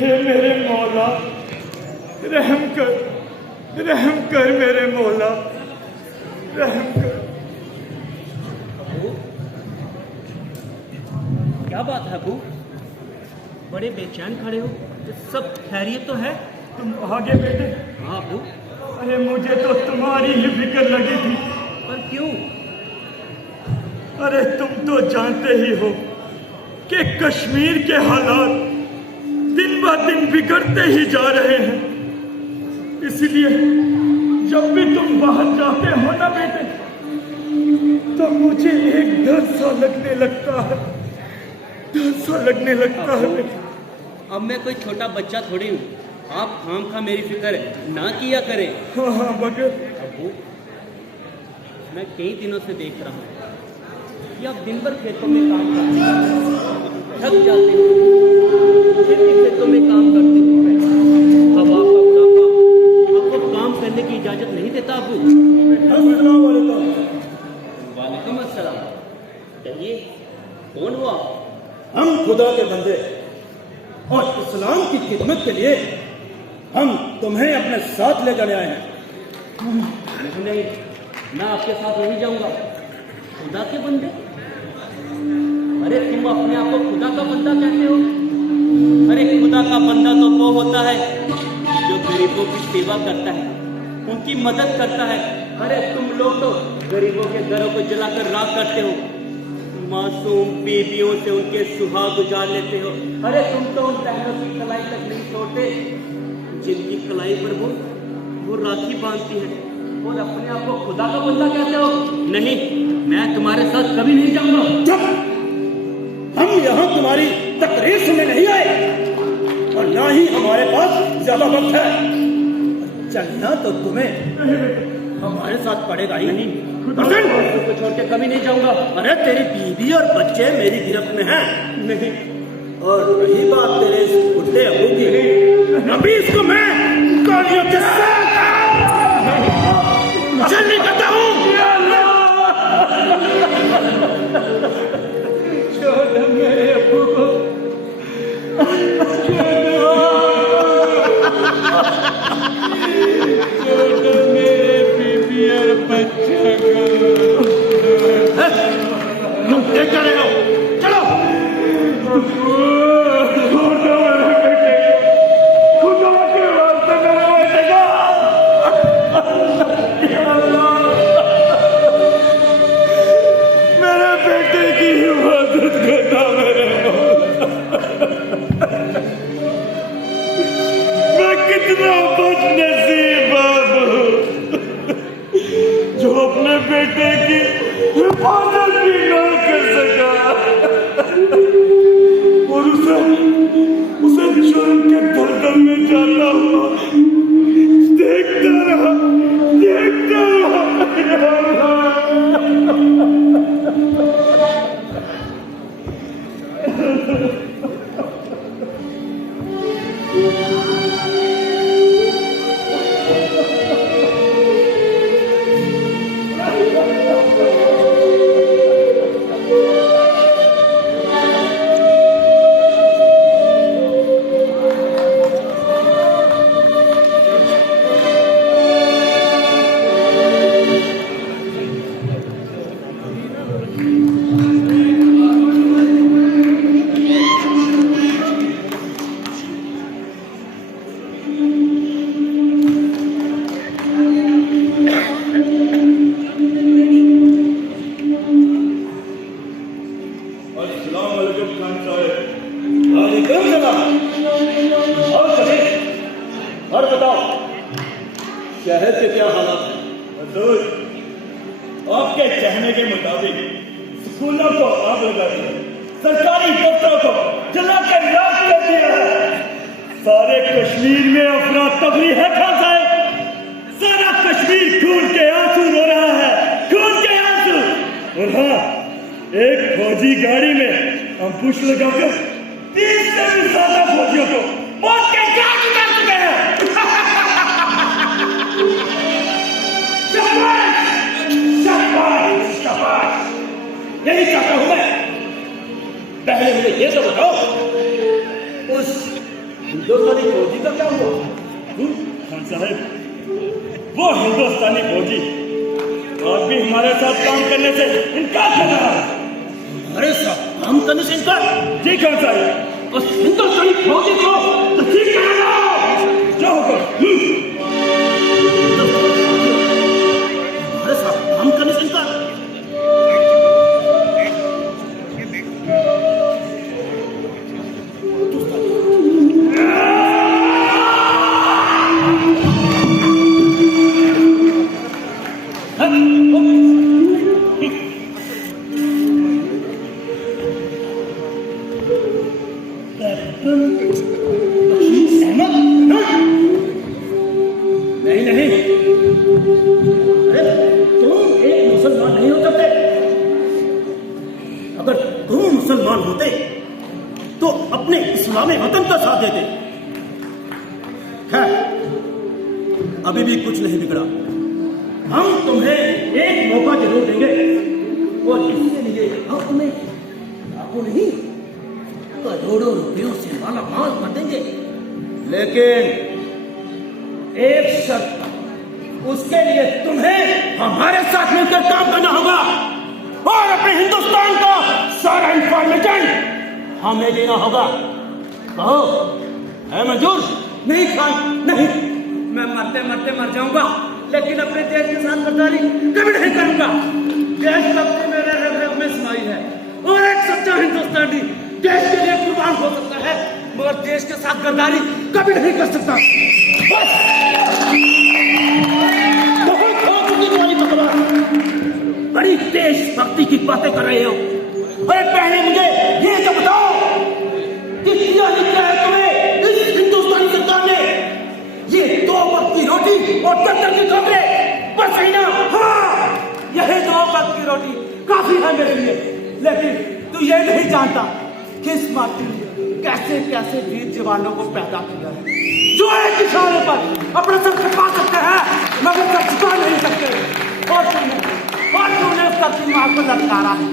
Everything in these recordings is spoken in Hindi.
हे मेरे मौला, रहम कर मेरे मौला, रहम कर। अबू, क्या बात है अबू? बड़े बेचैन खड़े हो। सब खैरियत तो है? तुम आगे बेटे। हाँ अबू। अरे मुझे तो तुम्हारी ही फिक्र लगी थी। पर क्यों? अरे तुम तो जानते ही हो कि कश्मीर के हालात दिन ब दिन बिगड़ते ही जा रहे हैं। इसलिए जब भी तुम बाहर जाते हो ना बेटे, तो मुझे एक डर सा लगने लगता है, डर सा लगने लगता है बेटे। अब मैं कोई छोटा बच्चा थोड़ी हूँ, आप खामखा मेरी फिक्र ना किया करें। हाँ मगर अबू, मैं कई दिनों से देख रहा हूँ कि आप दिन भर खेतों में काम करते हैं, थक जाते हैं, फिर भी खेतों में काम करते हैं। अब आपका बुढ़ापा आपको काम करने की इजाजत नहीं देता अबू। वालेकुम अस्सलाम। कहिए, कौन हुआ? हम खुदा के बंदे और इस्लाम की खिदमत के लिए हम तुम्हें अपने साथ लेकर आए हैं। नहीं, मैं आपके साथ नहीं जाऊंगा। खुदा के बंदे? अरे तुम अपने आप को खुदा का बंदा कहते हो? अरे खुदा का बंदा तो वो होता है जो गरीबों की सेवा करता है, उनकी मदद करता है। अरे तुम लोग तो गरीबों के घरों को जलाकर राख करते हो, मासूम बीवियों से उनके सुहाग गुजार लेते हो। अरे तुम तो उन बहनों की कलाई तक नहीं छोड़ते जिनकी कलाई पर वो राखी बांधती है, और अपने आप को खुदा का बंदा कहते हो? नहीं, मैं तुम्हारे साथ कभी नहीं जाऊंगा। चुप! हम यहाँ तुम्हारी तकरीर सुनने नहीं आए, और ना ही हमारे पास ज्यादा वक्त है। चलना तो तुम्हें हमारे साथ पड़ेगा ही। नहीं, को छोड़ के कभी नहीं जाऊंगा। अरे तेरी बीवी और बच्चे मेरी गिरफ्त में हैं। नहीं, और रही बात तेरे इस बुढ़े अबू की, अभी इसको मैं गालियों के साथ चलने करता हूँ। छोड़ मेरे अबू को, छोड़ मेरे बीबी और बच्चे को। तुम क्या कर रहे हो? चलो। छोड़ दो मेरे बेटे को, खुदा के वास्ते मेरे बेटे को। या अल्लाह, मेरे बेटे की हिफाजत करना मेरे मौला। मैं कितना बदनसीब बाप हूँ जो अपने बेटे की हिफाजत भी ना कर सका, और उसे जुर्म के दलदल में जाता हुआ देखता रहा, देखता रहा। या अल्लाह, शहर के क्या हालात हैं? हजूर, आपके कहने के मुताबिक स्कूलों को आग लगा दिया, सरकारी दफ्तरों को जलाकर राख कर दिया है। सारे कश्मीर में अफरा तफरी है खान साहब। सारा कश्मीर खून के आंसू रो रहा है, खून के आंसू। और हाँ, एक फौजी गाड़ी में अंकुश लगाकर 30 से भी ज्यादा फौजियों को मौत के घाट उतार चुके हैं। यही चाहता हूं मैं। पहले मुझे ये तो बताओ, उस हिंदुस्तानी फौजी का क्या हुआ? खान साहब, वो हिंदुस्तानी फौजी आज भी हमारे साथ काम करने से इनकार कर रहा है। अरे साहब, हम करने से इनकार? जी खान साहब, उस हिंदुस्तानी फौजी को तस्लीम करेगा। जो हुक्म। अरे साहब, हम करने से इनकार? नहीं नहीं, अरे तुम एक मुसलमान नहीं हो सकते। अगर तुम मुसलमान होते तो अपने इस्लामी वतन का साथ देते। खैर, अभी भी कुछ नहीं बिगड़ा। हम तुम्हें एक मौका जरूर देंगे और इसके लिए हम तुम्हें लाखों नहीं करोड़ों रुपयों से माला माल कर देंगे। लेकिन एक शर्त, उसके लिए तुम्हें हमारे साथ मिलकर काम करना होगा और अपने हिंदुस्तान का सारा इंफॉर्मेशन हमें देना होगा। कहो, है मंजूर? नहीं खान, नहीं। मैं मरते मरते मर जाऊंगा, लेकिन अपने देश के साथ गद्दारी कभी नहीं करूंगा। देशभक्ति मेरे रग रग में समाई है और एक सच्चा हिंदुस्तानी देश के लिए कुर्बान हो सकता है, मगर देश के साथ गद्दारी कभी नहीं कर सकता। बस बहुत हो चुकी तुम्हारी बकवास। बड़ी देशभक्ति की बातें कर रहे हो। अरे पहले मुझे ये तो बताओ कि किया ही क्या है तुम्हें इस हिंदुस्तानी सरकार ने? ये 2 वक्त की रोटी और 10 की कपड़े बस ही ना? हाँ, यही 2 वक्त की रोटी काफी है मेरे लिए। लेकिन तू ये नहीं जानता कि इस माटी ने कैसे कैसे वीर जवानों को पैदा किया है, जो एक इशारे पर अपने सर छुपा सकते हैं मगर सर छुपा नहीं सकते। और तूने उस धरती माँ को ललकारा है।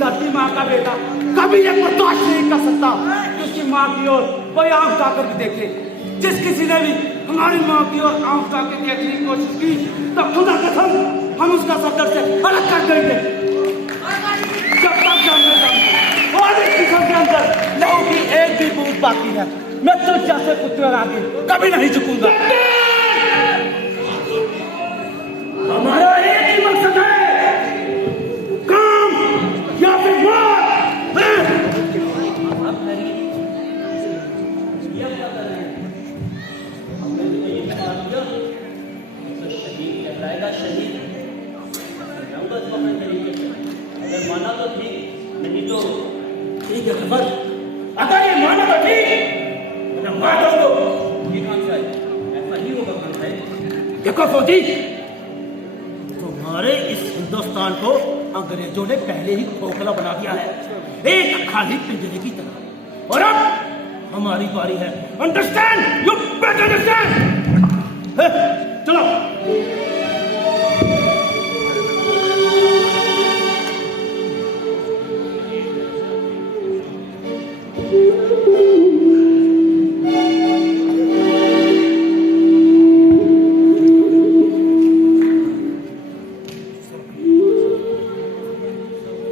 धरती माँ का बेटा कभी ये बर्दाश्त नहीं कर सकता कि उसकी माँ की ओर कोई आंख उठाकर भी देखे। जिस किसी ने भी हमारी माँ की ओर आंख उठा के देखने की कोशिश की तो खुदा कसम हम उसका सफर से अलग कर देंगे। जब तक और इस किस्म के अंदर लहू की एक भी बूंद बाकी है, मैं तो जैसे कुत्ते और आगे कभी नहीं झुकूंगा। हमारा एक ही मकसद है, काम या फिर मौत। अगर माना तो ठीक, नहीं तो ठीक है खबर। अगर ये माना तो ठीक, मैं मार दूंगा। ये खान साहब, ऐसा ही होगा खान साहब। देखो फौजी, तुम्हारे इस हिंदुस्तान को अंग्रेजों ने पहले ही खोखला बना दिया है, एक खाली पिंजरे की तरह। और अब हमारी बारी है। अंडरस्टैंड? You better understand? चलो।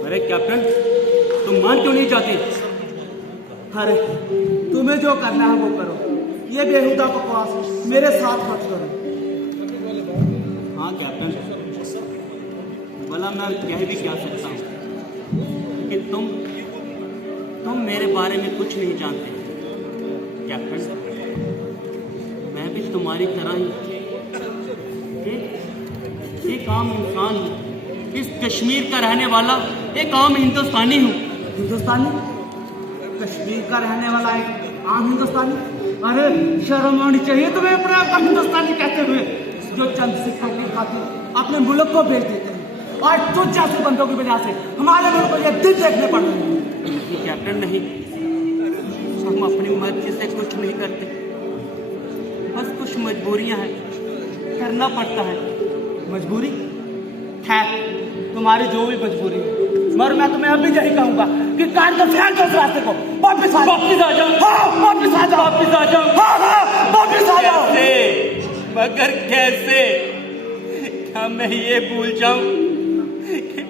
अरे कैप्टन, तुम मान क्यों नहीं जाते? अरे तुम्हें जो करना है वो करो, ये बेहुदा बकवास मेरे साथ मत करो। हाँ कैप्टन, भला मैं कह भी क्या सकता हूँ कि तुम मेरे बारे में कुछ नहीं जानते। कैप्टन, मैं भी तुम्हारी तरह ही एक आम इंसान हूँ, इस कश्मीर का रहने वाला एक आम हिंदुस्तानी हूँ। हिंदुस्तानी? कश्मीर का रहने वाला एक आम हिंदुस्तानी? अरे शर्म आनी चाहिए तुम्हें अपने आप को हिंदुस्तानी कहते हुए, जो चंद सिक्कों की खातिर अपने मुल्क को बेच देते हैं। और तुझ जैसे बंदों की वजह से हमारे मुल्क को ये दिन देखने पड़ रहे हैं। कैप्टन नहीं, हम अपनी मर्जी से कुछ नहीं करते, बस कुछ मजबूरियां हैं, करना पड़ता है। मजबूरी? खैर, तुम्हारी जो भी मजबूरी है, मगर मैं तुम्हें अभी यही कहूंगा कि कार को फेंक दो इस रास्ते को, वापिस आ जाओ। वापिस आ जाओ। हाँ, वापिस वापिस आ जाओ। वापिस आ जाओ। हाँ हाँ वापिस आ जाओ। कैसे? मगर कैसे? क्या मैं ये भूल जाऊं कि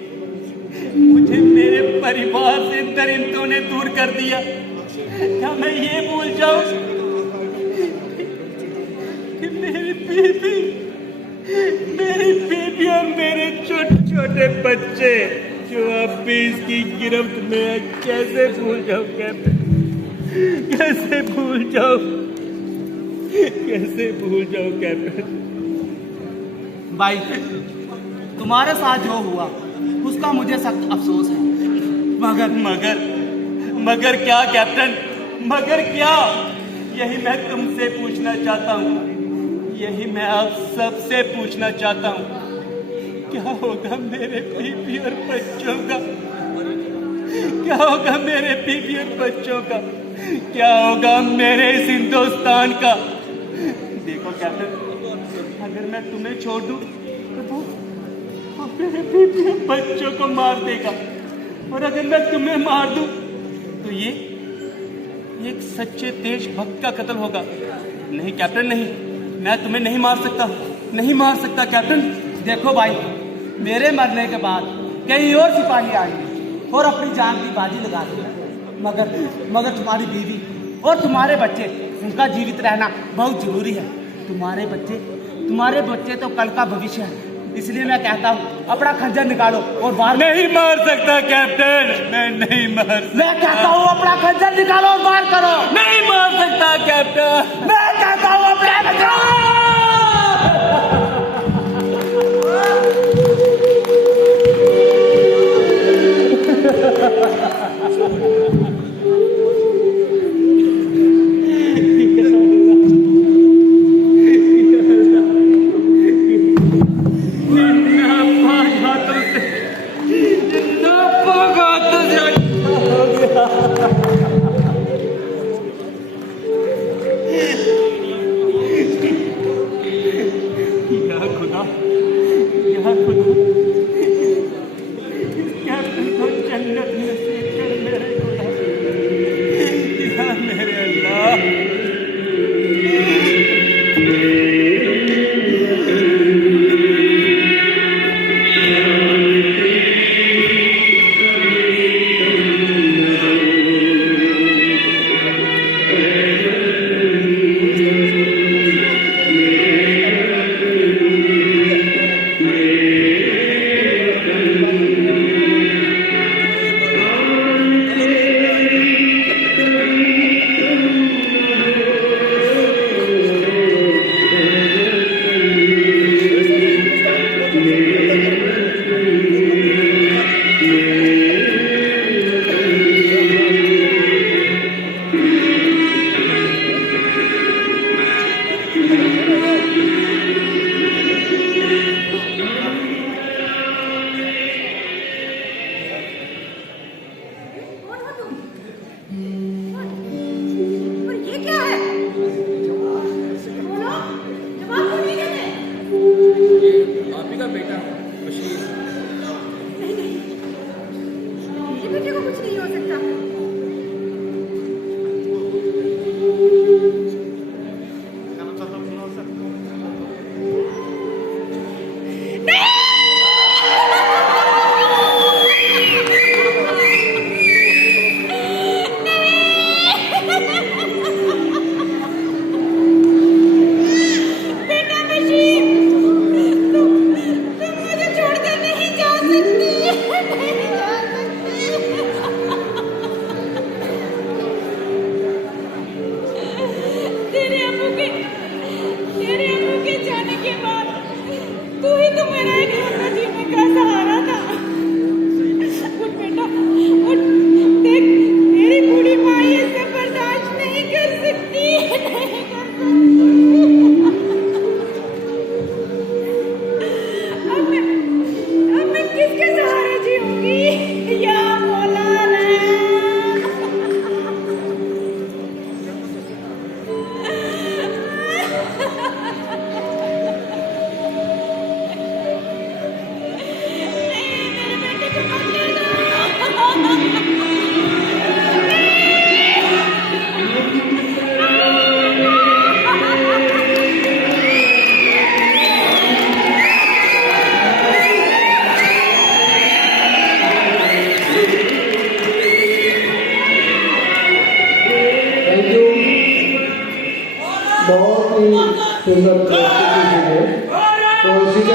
मुझे मेरे परिवार से दरिंदों ने दूर कर दिया? क्या मैं ये भूल जाऊं कि मेरी बीबी और मेरे छोटे छोटे बच्चे जो अब भी इसकी गिरफ्त में है? कैसे भूल जाऊं? कैसे भूल जाऊं? कैसे भूल जाऊं कैप्टन? भाई तुम्हारे साथ जो हुआ उसका मुझे सख्त अफसोस है, मगर क्या कैप्टन? मगर क्या? यही मैं तुमसे पूछना चाहता हूँ, यही मैं आप सबसे पूछना चाहता हूँ। क्या होगा मेरे बीबी और बच्चों का? क्या होगा मेरे बीबी और बच्चों का? क्या होगा मेरे इस हिंदुस्तान का? देखो कैप्टन, अगर मैं तुम्हें छोड़ दूं तो वो मेरे बीबी और बच्चों को मार देगा, और अगर मैं तुम्हें मार दूं तो ये एक सच्चे देशभक्त का कत्ल होगा। नहीं कैप्टन, नहीं, मैं तुम्हें नहीं मार सकता, नहीं मार सकता कैप्टन। देखो भाई, मेरे मरने के बाद कई और सिपाही आएंगे और अपनी जान की बाजी लगा देंगे, मगर तुम्हारी बीवी और तुम्हारे बच्चे, उनका जीवित रहना बहुत जरूरी है। तुम्हारे बच्चे तो कल का भविष्य है, इसलिए मैं कहता हूँ अपना खंजर निकालो और वार। नहीं मार सकता कैप्टन, मैं नहीं मार सकता। मैं कहता हूँ अपना खंजर निकालो और वार करो। नहीं मार सकता कैप्टन। मैं कहता हूँ अपना खंजर। बहुत ही सुंदर प्रस्तुति दी है। तो इसी के